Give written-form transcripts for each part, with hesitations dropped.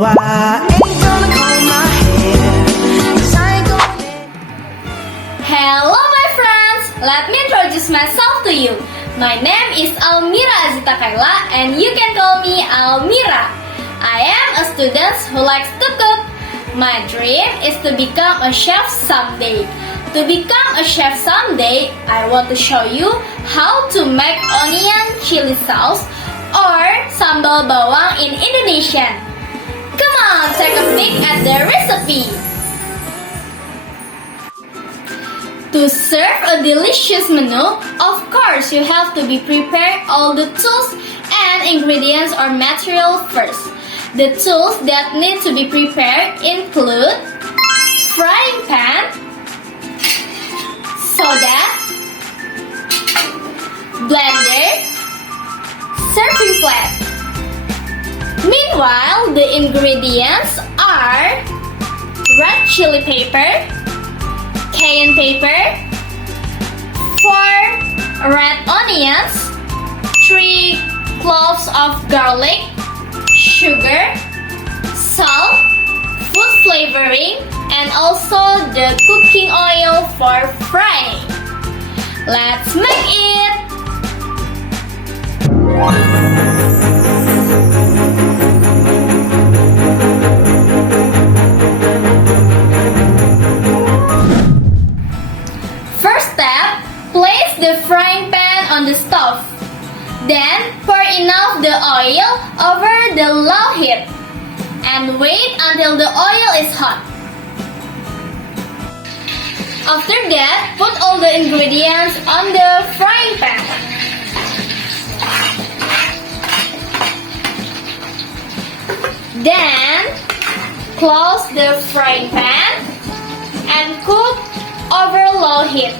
No, I ain't gonna comb my hair, 'cause I ain't gonna let... Hello my friends, let me introduce myself to you. My name is Almira Azita Khayla and you can call me Almira. I am a student who likes to cook. My dream is to become a chef someday. To become a chef someday, I want to show you how to make onion chili sauce or sambal bawang in Indonesian. Come on, take a peek at the recipe. To serve a delicious menu, of course you have to be prepared all the tools and ingredients or material first. The tools that need to be prepared include frying pan, soda, blender, serving plate. Meanwhile, the ingredients are red chili pepper, cayenne pepper, 4 red onions, 3 cloves of garlic, sugar, salt, food flavoring, and also the cooking oil for frying. Let's make it! First step, place the frying pan on the stove. Then pour enough the oil over the low heat and wait until the oil is hot. After that, put all the ingredients on the frying pan. Then close the frying pan and cook over low heat.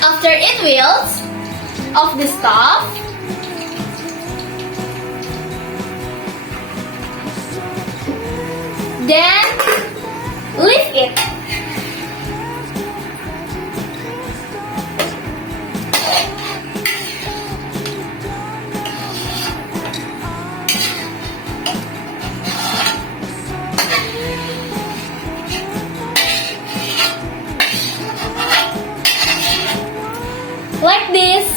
After it wilts, off the stove. Then leave it. Like this.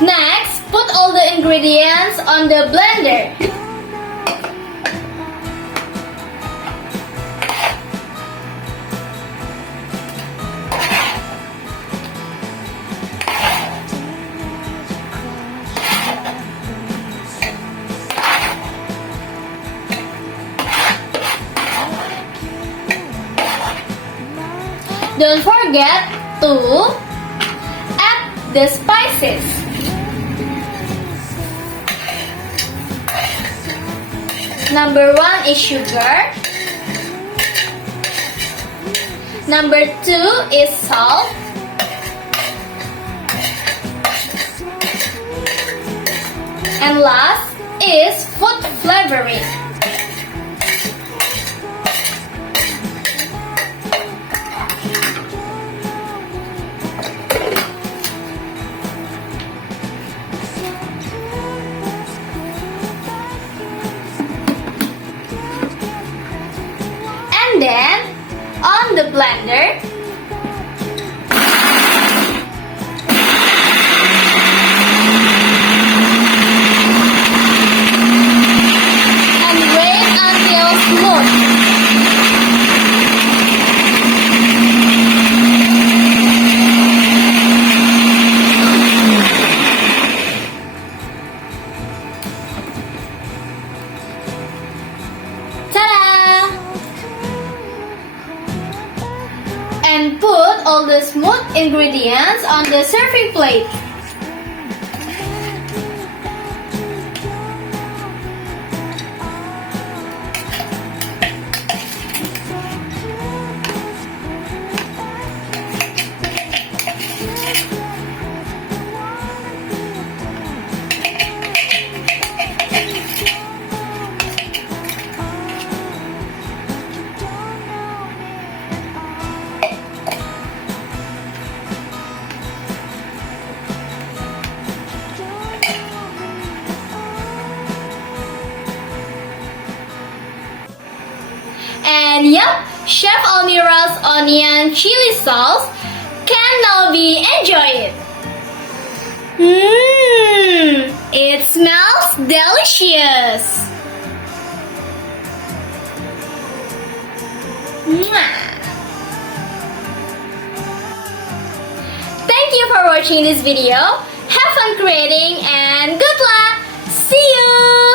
Next, put all the ingredients on the blender. Don't forget to add the spices. Number 1 is sugar. Number 2 is salt. And last is food flavoring. And then on the blender, and wait until smooth. And put all the smooth ingredients on the serving plate. And yup, Chef Almira's onion chili sauce can now be enjoyed. It smells delicious. Thank you for watching this video. Have fun creating and good luck. See you.